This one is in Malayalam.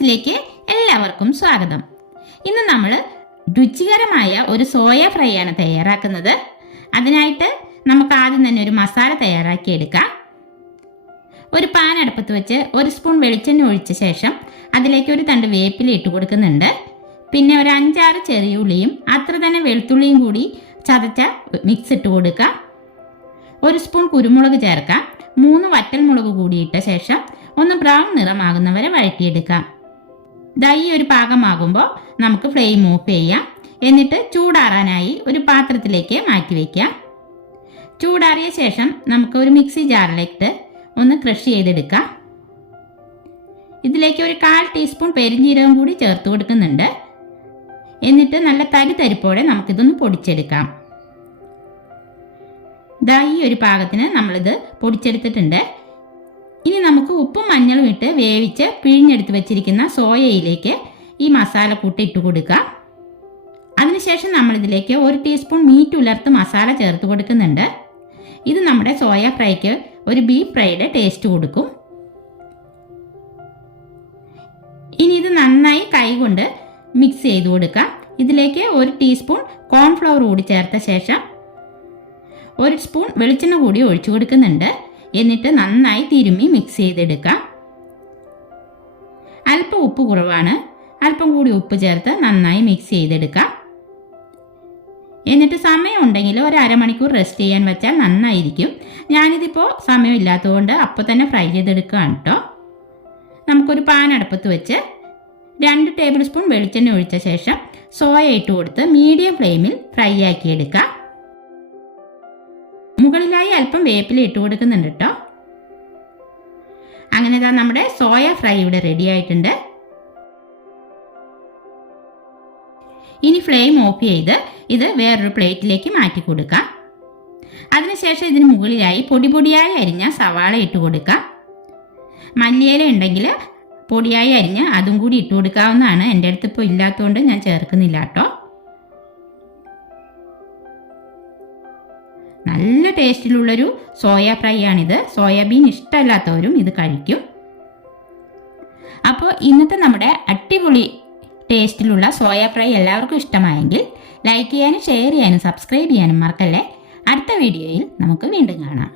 കിച്ചൻസിലേക്ക് എല്ലാവർക്കും സ്വാഗതം. ഇന്ന് നമ്മൾ രുചികരമായ ഒരു സോയ ഫ്രൈ ആണ് തയ്യാറാക്കുന്നത്. അതിനായിട്ട് നമുക്ക് ആദ്യം തന്നെ ഒരു മസാല തയ്യാറാക്കി എടുക്കാം. ഒരു പാൻ അടുപ്പത്ത് വെച്ച് 1 സ്പൂൺ വെളിച്ചെണ്ണ ഒഴിച്ച ശേഷം അതിലേക്ക് ഒരു തണ്ട് വേപ്പില ഇട്ട് കൊടുക്കുന്നുണ്ട്. പിന്നെ ഒരു 5-6 ചെറിയ ഉള്ളിയും അത്ര തന്നെ വെളുത്തുള്ളിയും കൂടി ചതച്ച മിക്സ് ഇട്ട് കൊടുക്കാം. 1 സ്പൂൺ കുരുമുളക് ചേർക്കാം. 3 വറ്റൽമുളക് കൂടി ഇട്ട ശേഷം ഒന്ന് ബ്രൗൺ നിറമാകുന്നവരെ വഴറ്റിയെടുക്കാം. ഈ ഒരു പാകമാകുമ്പോൾ നമുക്ക് ഫ്ലെയിം ഓഫ് ചെയ്യാം. എന്നിട്ട് ചൂടാറാനായി ഒരു പാത്രത്തിലേക്ക് മാറ്റി വയ്ക്കാം. ചൂടാറിയ ശേഷം നമുക്ക് ഒരു മിക്സി ജാറിലേക്ക് ഒന്ന് ക്രഷ് ചെയ്തെടുക്കാം. ഇതിലേക്ക് ഒരു 1/4 ടീസ്പൂൺ പെരിഞ്ജീരകം കൂടി ചേർത്ത് കൊടുക്കുന്നുണ്ട്. എന്നിട്ട് നല്ല തരിപ്പോടെ നമുക്കിതൊന്ന് പൊടിച്ചെടുക്കാം. ഈ ഒരു പാകത്തിന് നമ്മളിത് പൊടിച്ചെടുത്തിട്ടുണ്ട്. ഇനി നമുക്ക് ഉപ്പും മഞ്ഞളും ഇട്ട് വേവിച്ച് പിഴിഞ്ഞെടുത്ത് വെച്ചിരിക്കുന്ന സോയയിലേക്ക് ഈ മസാല കൂട്ടി ഇട്ട് കൊടുക്കാം. അതിനുശേഷം നമ്മളിതിലേക്ക് 1 ടീസ്പൂൺ മീറ്റ് ഉലർത്ത് മസാല ചേർത്ത് കൊടുക്കുന്നുണ്ട്. ഇത് നമ്മുടെ സോയ ഫ്രൈക്ക് ഒരു ബീഫ് ഫ്രൈയുടെ ടേസ്റ്റ് കൊടുക്കും. ഇനി ഇത് നന്നായി കൈകൊണ്ട് മിക്സ് ചെയ്ത് കൊടുക്കാം. ഇതിലേക്ക് 1 ടീസ്പൂൺ കോൺഫ്ലവർ കൂടി ചേർത്ത ശേഷം 1 സ്പൂൺ വെളിച്ചെണ്ണ കൂടി ഒഴിച്ചു കൊടുക്കുന്നുണ്ട്. എന്നിട്ട് നന്നായി തിരുമ്മി മിക്സ് ചെയ്തെടുക്കാം. അല്പം ഉപ്പ് കുറവാണ്, അല്പം കൂടി ഉപ്പ് ചേർത്ത് നന്നായി മിക്സ് ചെയ്തെടുക്കാം. എന്നിട്ട് സമയം ഉണ്ടെങ്കിൽ ഒരു അരമണിക്കൂർ റെസ്റ്റ് ചെയ്യാൻ വെച്ചാൽ നന്നായിരിക്കും. ഞാനിതിപ്പോൾ സമയമില്ലാത്തതുകൊണ്ട് അപ്പോൾ തന്നെ ഫ്രൈ ചെയ്തെടുക്കുകയാണ് കേട്ടോ. നമുക്കൊരു പാൻ അടുപ്പത്ത് വെച്ച് 2 ടേബിൾ സ്പൂൺ വെളിച്ചെണ്ണ ഒഴിച്ച ശേഷം സോയ ഇട്ട് കൊടുത്ത് മീഡിയം ഫ്ലെയിമിൽ ഫ്രൈ ആക്കിയെടുക്കാം. മുകളിലായി അല്പം വേപ്പില ഇട്ട് കൊടുക്കുന്നുണ്ട് കേട്ടോ. അങ്ങനെ നമ്മുടെ സോയ ഫ്രൈ ഇവിടെ റെഡി ആയിട്ടുണ്ട്. ഇനി ഫ്ലെയിം ഓഫ് ചെയ്ത് ഇത് വേറൊരു പ്ലേറ്റിലേക്ക് മാറ്റി കൊടുക്കാം. അതിനുശേഷം ഇതിന് മുകളിലായി പൊടിയായി അരിഞ്ഞ സവാള ഇട്ട് കൊടുക്കാം. മല്ലിയില ഉണ്ടെങ്കിൽ പൊടിയായി അരിഞ്ഞ് അതും കൂടി ഇട്ട് കൊടുക്കാവുന്നതാണ്. എൻ്റെ അടുത്ത് ഇപ്പോൾ ഇല്ലാത്തതുകൊണ്ട് ഞാൻ ചേർക്കുന്നില്ല കേട്ടോ. നല്ല ടേസ്റ്റിലുള്ളൊരു സോയ ഫ്രൈ ആണിത്. സോയാബീൻ ഇഷ്ടമല്ലാത്തവരും ഇത് കഴിക്കും. അപ്പോൾ ഇന്നത്തെ നമ്മുടെ അടിപൊളി ടേസ്റ്റിലുള്ള സോയ ഫ്രൈ എല്ലാവർക്കും ഇഷ്ടമായെങ്കിൽ ലൈക്ക് ചെയ്യാനും ഷെയർ ചെയ്യാനും സബ്സ്ക്രൈബ് ചെയ്യാനും മറക്കല്ലേ. അടുത്ത വീഡിയോയിൽ നമുക്ക് വീണ്ടും കാണാം.